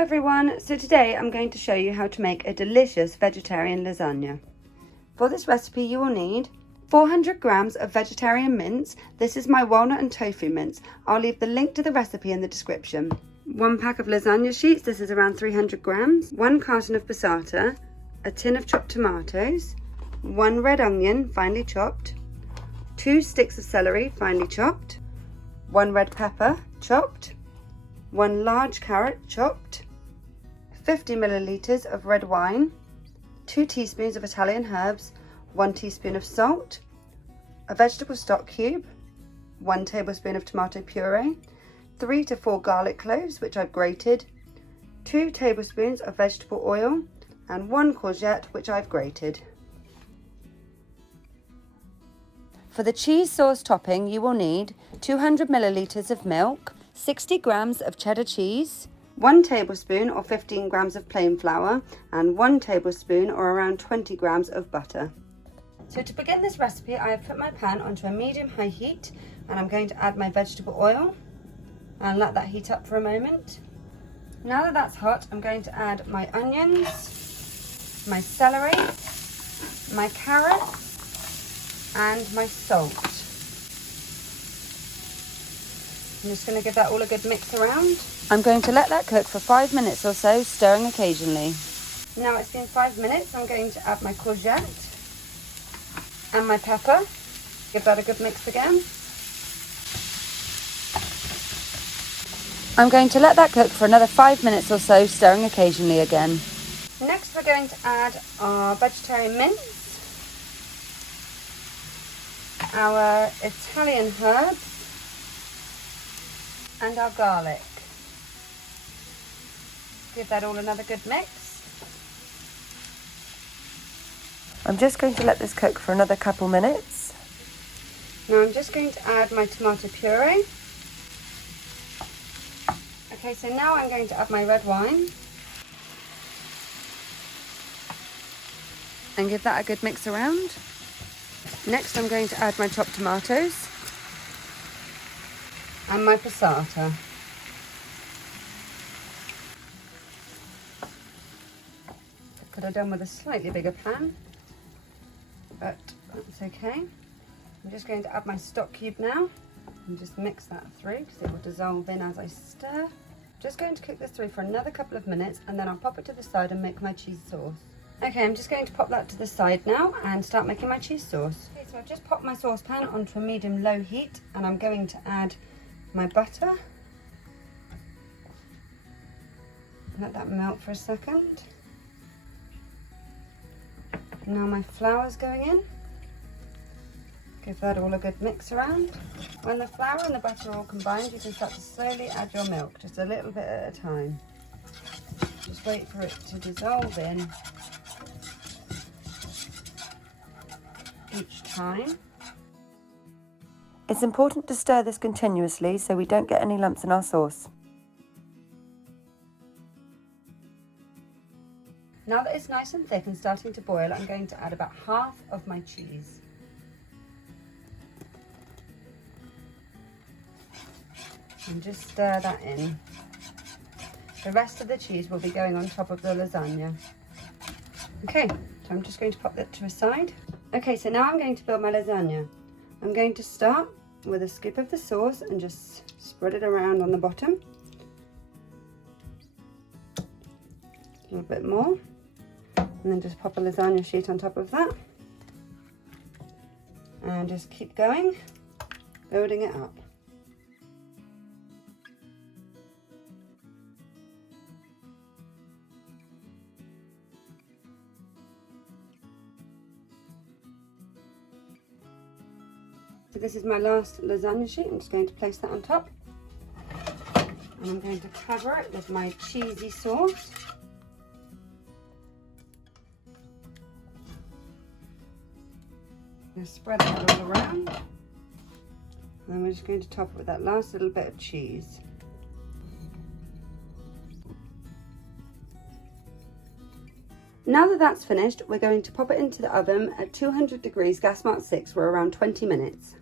everyone, so today I'm going to show you how to make a delicious vegetarian lasagna. For this recipe you will need 400 grams of vegetarian mince. This is my walnut and tofu mince. I'll leave the link to the recipe in the description. 1 pack of lasagna sheets, this is around 300 grams, 1 carton of passata, a tin of chopped tomatoes, 1 red onion finely chopped, 2 sticks of celery finely chopped, 1 red pepper chopped, 1 large carrot chopped, 50 milliliters of red wine, 2 teaspoons of Italian herbs, 1 teaspoon of salt, a vegetable stock cube, 1 tablespoon of tomato puree, 3 to 4 garlic cloves which I've grated, 2 tablespoons of vegetable oil, and 1 courgette which I've grated. For the cheese sauce topping you will need 200 milliliters of milk, 60 grams of cheddar cheese, 1 tablespoon or 15 grams of plain flour, and 1 tablespoon or around 20 grams of butter. So to begin this recipe, I have put my pan onto a medium-high heat, and I'm going to add my vegetable oil and let that heat up for a moment. Now that that's hot, I'm going to add my onions, my celery, my carrots, and my salt. I'm just going to give that all a good mix around. I'm going to let that cook for 5 minutes or so, stirring occasionally. Now it's been 5 minutes, I'm going to add my courgette and my pepper. Give that a good mix again. I'm going to let that cook for another 5 minutes or so, stirring occasionally again. Next we're going to add our vegetarian mince, our Italian herbs, and our garlic. Give that all another good mix. I'm just going to let this cook for another couple minutes. Now I'm just going to add my tomato puree. Okay, so now I'm going to add my red wine and give that a good mix around. Next I'm going to add my chopped tomatoes and my passata. Could have done with a slightly bigger pan, but that's okay. I'm just going to add my stock cube now and just mix that through because it will dissolve in as I stir. Just going to cook this through for another couple of minutes, and then I'll pop it to the side and make my cheese sauce. Okay, I'm just going to pop that to the side now and start making my cheese sauce. Okay, so I've just popped my saucepan onto a medium-low heat, and I'm going to add my butter. Let that melt for a second. Now my flour's going in. Give that all a good mix around. When the flour and the butter are all combined, you can start to slowly add your milk, just a little bit at a time. Just wait for it to dissolve in each time. It's important to stir this continuously so we don't get any lumps in our sauce. Now that it's nice and thick and starting to boil, I'm going to add about half of my cheese. And just stir that in. The rest of the cheese will be going on top of the lasagna. Okay, so I'm just going to pop that to a side. Okay, so now I'm going to build my lasagna. I'm going to start with a scoop of the sauce and just spread it around on the bottom. A little bit more. And then just pop a lasagna sheet on top of that. And just keep going, building it up. So this is my last lasagna sheet. I'm just going to place that on top. And I'm going to cover it with my cheesy sauce. I'm going to spread that all around. And then we're just going to top it with that last little bit of cheese. Now that that's finished, we're going to pop it into the oven at 200 degrees gas mark 6 for around 20 minutes.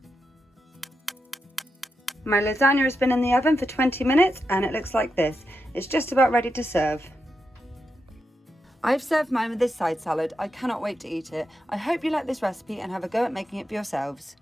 My lasagna has been in the oven for 20 minutes and it looks like this. It's just about ready to serve. I've served mine with this side salad. I cannot wait to eat it. I hope you like this recipe and have a go at making it for yourselves.